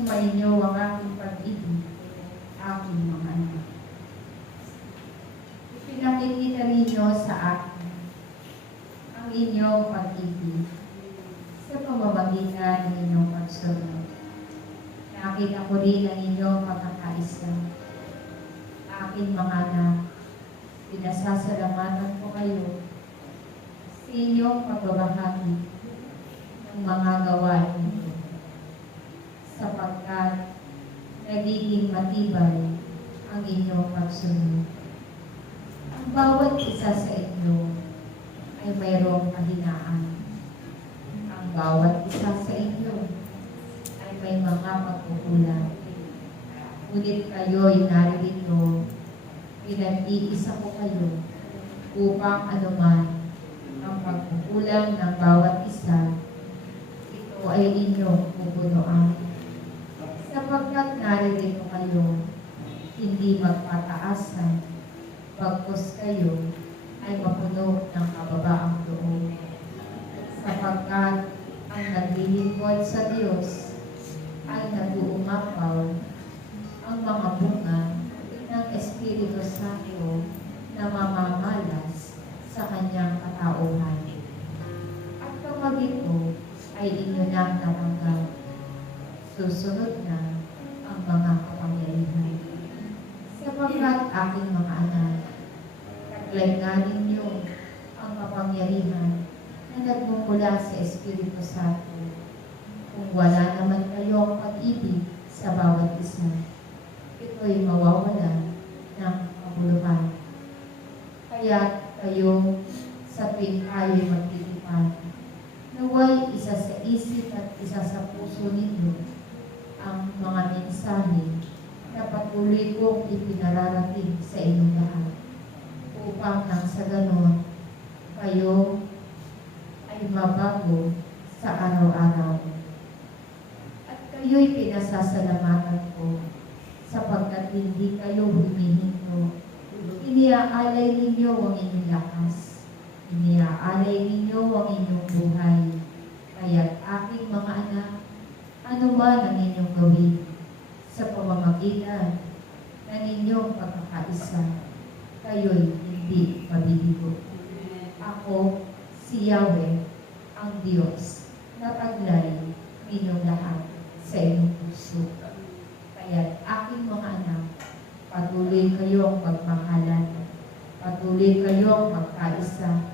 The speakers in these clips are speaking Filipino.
Sumainyo ang aking pag-ibig, aking mga anak. Ipinakikita ninyo sa akin ang inyong pag-ibig sa pamamagitan ng inyong pagsunod. Nakita ko rin ang inyong pagkakaisa. Aking mga anak, pinasasalamatan ko kayo sa inyong pagbabahagi matibay ang inyong pagsunod. Ang bawat isa sa inyo ay mayroong kahinaan. Ang bawat isa sa inyo ay may mga pagkukulang. Ngunit kayo'y narito, pinag-iisa ko kayo upang anuman ang pagkukulang ng bawat isa, ito ay inyong pupunuan. Sapagkat narito kayo, hindi magpataasan, bagkus kayo ay mapuno ng kababaang loob. Sapagkat ang naglilingkod sa Diyos ay nag-uumapaw ang mga bunga ng Espiritu Santo na mamamalas sa kanyang katauhan. At kapag ito ay inyo nang natanggap, susunod na ang mga kapangyarihan. Sapagkat aking mga anak, taglay nga ninyo ang kapangyarihan na nagmumula sa Espiritu Santo. Kung wala naman kayong pag-ibig sa bawat isa, ito'y mawawala ng kabuluhan. Kaya kayo sa tuwing kayo'y magtitipan, naway isa sa isip at isa sa puso ninyo ang mga mensahe na patuloy kong ipinararating sa inyong lahat, upang nang sa ganon, kayo ay mabago sa araw-araw. At kayo'y pinasasalamatan ko sapagkat hindi kayo humihinto. Iniaalay ninyo ang inyong lakas. Iniaalay ninyo ang inyong buhay. Kaya't aking mga anak, ano man ang inyong gawin sa pamamagitan ng inyong pagkakaisa, kayo'y hindi mabibigo. Ako, si Yahweh, ang Diyos, na taglay ninyong lahat sa inyong puso. Kaya't aking mga anak, patuloy kayong magmahalan, patuloy kayong magkaisa,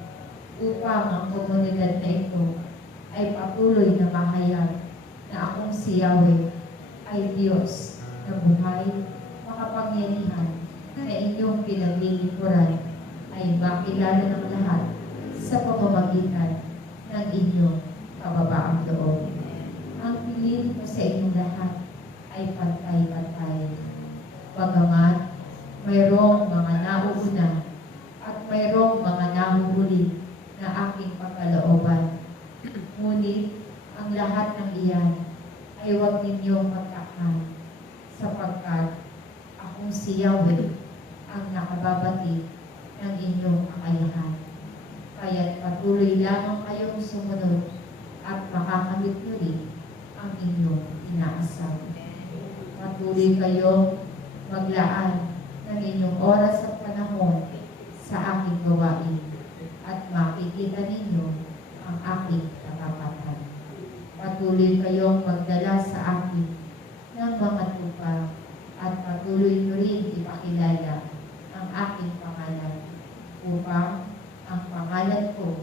upang ang komunidad na ito ay patuloy na mahayag na akong si Yahweh ay Diyos na buhay, makapangyarihan, na inyong pinaglilingkuran ay makilala ng lahat sa pamamagitan ng inyong kababaang loob. Ang piling ko sa inyong lahat ay pantay-pantay. Bagamat mayroong mga nauuna at mayroong mga nahuhuli na aking pagkalooban, ngunit ang lahat ng iyan ay huwag ninyong magtakan, sapagkat akong si Yahweh ang nakababati ng inyong kakayahan. Kaya't patuloy lamang kayong sumunod at makakamit nyo rin ang inyong inaasam. Patuloy kayong maglaan ng inyong oras at panahon sa aking gawain at makikita ninyo ang aking katapatan. Patuloy kayong magdala sa akin ng mga tupa at patuloy nyo rin ipakilala ang aking pangalan upang ang pangalan ko